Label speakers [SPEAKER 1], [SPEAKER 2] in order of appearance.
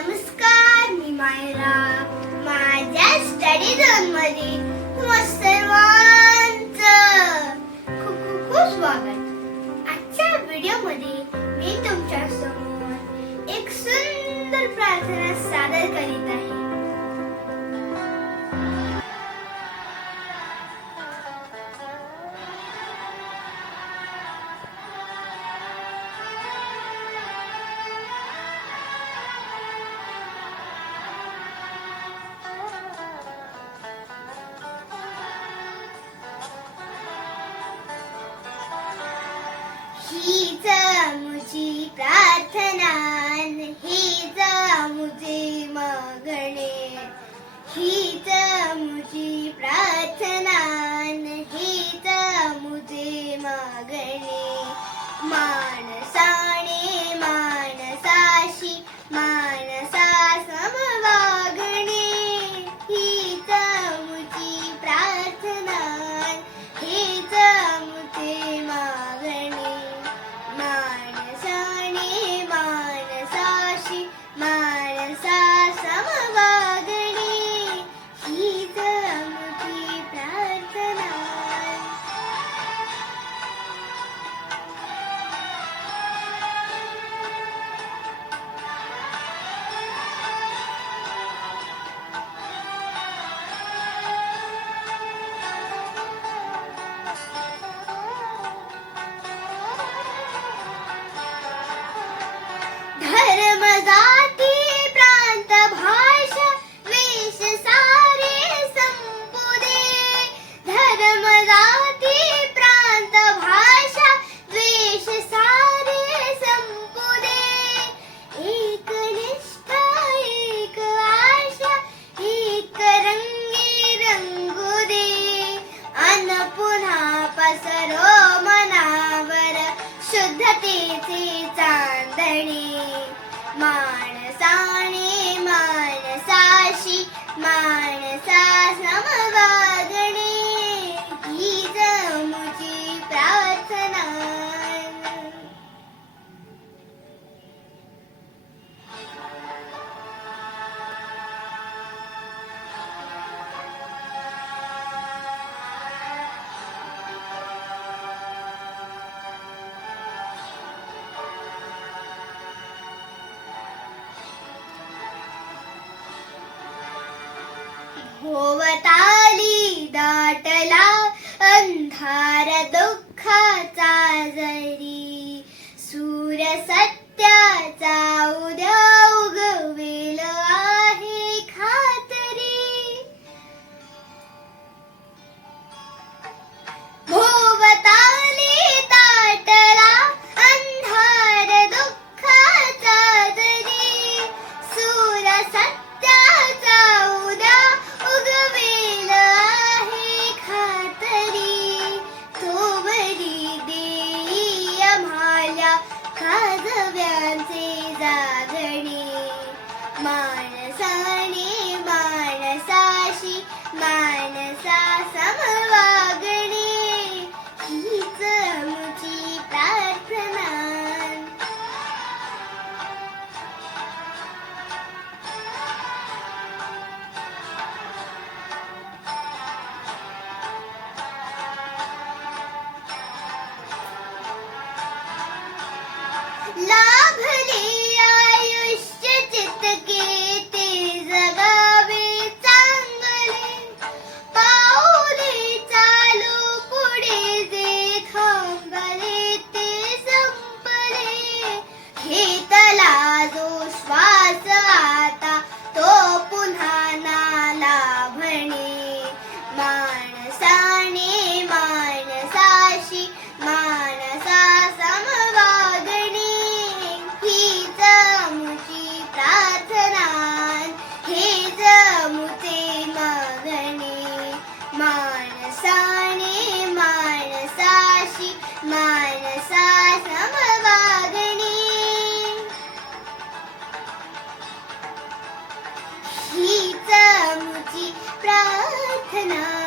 [SPEAKER 1] नमस्कार मी मायरा. माझ्या स्टडी झोनमध्ये तुम्हा सर्वांच खूप खूप खूप स्वागत. आजच्या व्हिडिओमध्ये मी तुमच्यासमोर एक सुंदर प्रार्थना सादर करीत हीच मुझी प्रार्थना हीच मुझी मागणे. हीच मुझी प्रार्थना सरो मनावर शुद्ध तिची चांदणी. माणसाने माणसाशी माणसा होवताली दाटला अंधार 看这边记着。la Hello.